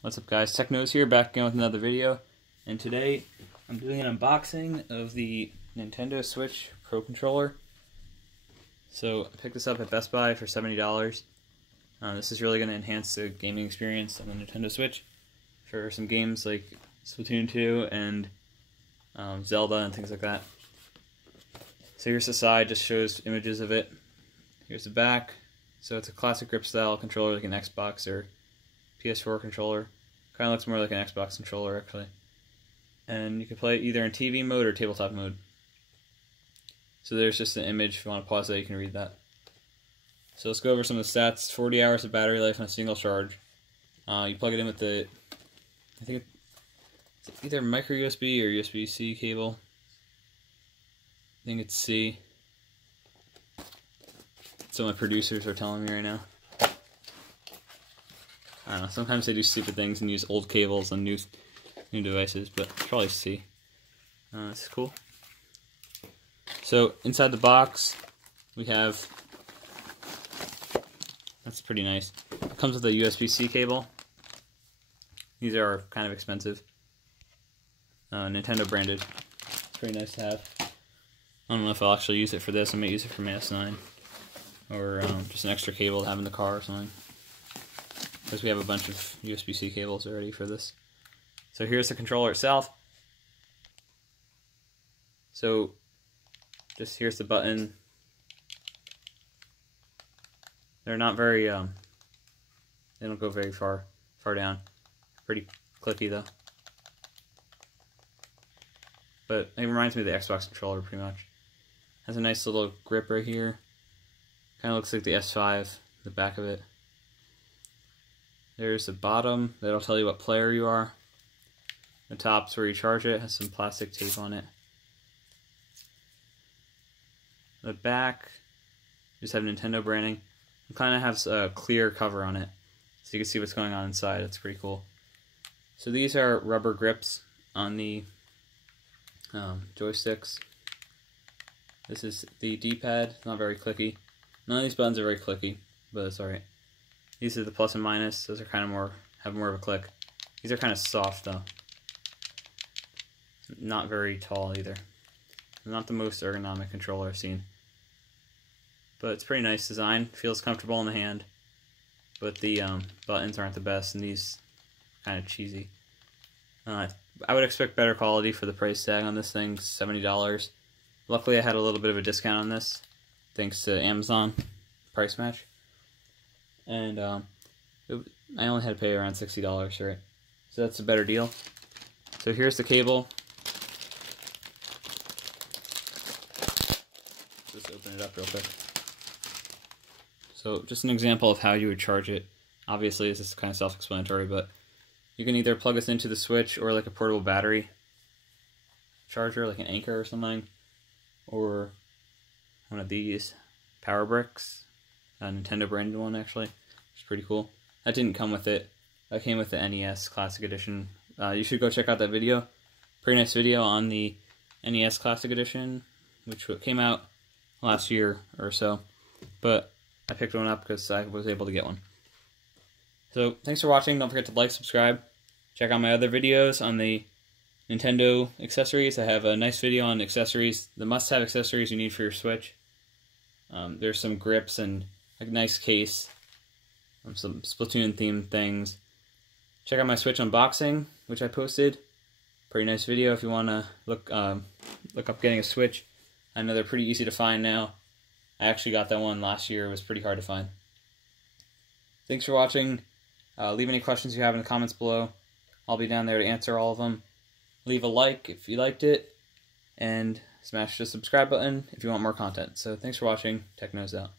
What's up guys, Technos here, back again with another video, and today I'm doing an unboxing of the Nintendo Switch Pro Controller. So I picked this up at Best Buy for $70. This is really going to enhance the gaming experience on the Nintendo Switch for some games like Splatoon 2 and Zelda and things like that. So here's the side, just shows images of it. Here's the back. So it's a classic grip style controller like an Xbox or PS4 controller. Kind of looks more like an Xbox controller actually. And you can play it either in TV mode or tabletop mode. So there's just an image. If you want to pause that, you can read that. So let's go over some of the stats. 40 hours of battery life on a single charge. You plug it in with the, I think it's either micro USB or USB-C cable. I think it's C. So my producers are telling me right now. I don't know, sometimes they do stupid things and use old cables on new devices, but probably C. This is cool. So inside the box, we have, that's pretty nice. It comes with a USB-C cable. These are kind of expensive. Nintendo branded. It's pretty nice to have. I don't know if I'll actually use it for this. I might use it for my S9. Or just an extra cable to have in the car or something. Because we have a bunch of USB-C cables already for this. So here's the controller itself. So just here's the button. They're not very, they don't go very far down. Pretty clicky though. But it reminds me of the Xbox controller pretty much. Has a nice little grip right here. Kind of looks like the S5, the back of it. There's the bottom, that'll tell you what player you are. The top's where you charge it, has some plastic tape on it. The back, just have Nintendo branding. It kind of has a clear cover on it, so you can see what's going on inside. It's pretty cool. So these are rubber grips on the joysticks. This is the D-pad, not very clicky. None of these buttons are very clicky, but it's alright. These are the plus and minus. Those are kind of have more of a click. These are kind of soft though. Not very tall either. Not the most ergonomic controller I've seen. But it's pretty nice design. Feels comfortable in the hand. But the buttons aren't the best, and these are kind of cheesy. I would expect better quality for the price tag on this thing, $70. Luckily I had a little bit of a discount on this, thanks to Amazon price match. And I only had to pay around $60 for it. So that's a better deal. So here's the cable. Just open it up real quick. So just an example of how you would charge it. Obviously this is kind of self-explanatory, but you can either plug this into the Switch or like a portable battery charger, like an Anker or something. Or one of these Power Bricks. A Nintendo branded one actually, which is pretty cool. That didn't come with it. That came with the NES Classic Edition. You should go check out that video. Pretty nice video on the NES Classic Edition, which came out last year or so. But I picked one up because I was able to get one. So thanks for watching. Don't forget to like, subscribe. Check out my other videos on the Nintendo accessories. I have a nice video on accessories, the must-have accessories you need for your Switch. There's some grips and a nice case, some Splatoon themed things. Check out my Switch unboxing, which I posted. Pretty nice video if you want to look up getting a Switch. I know they're pretty easy to find now. I actually got that one last year. It was pretty hard to find. Thanks for watching. Leave any questions you have in the comments below. I'll be down there to answer all of them. Leave a like if you liked it, and smash the subscribe button if you want more content. So thanks for watching. Technos out.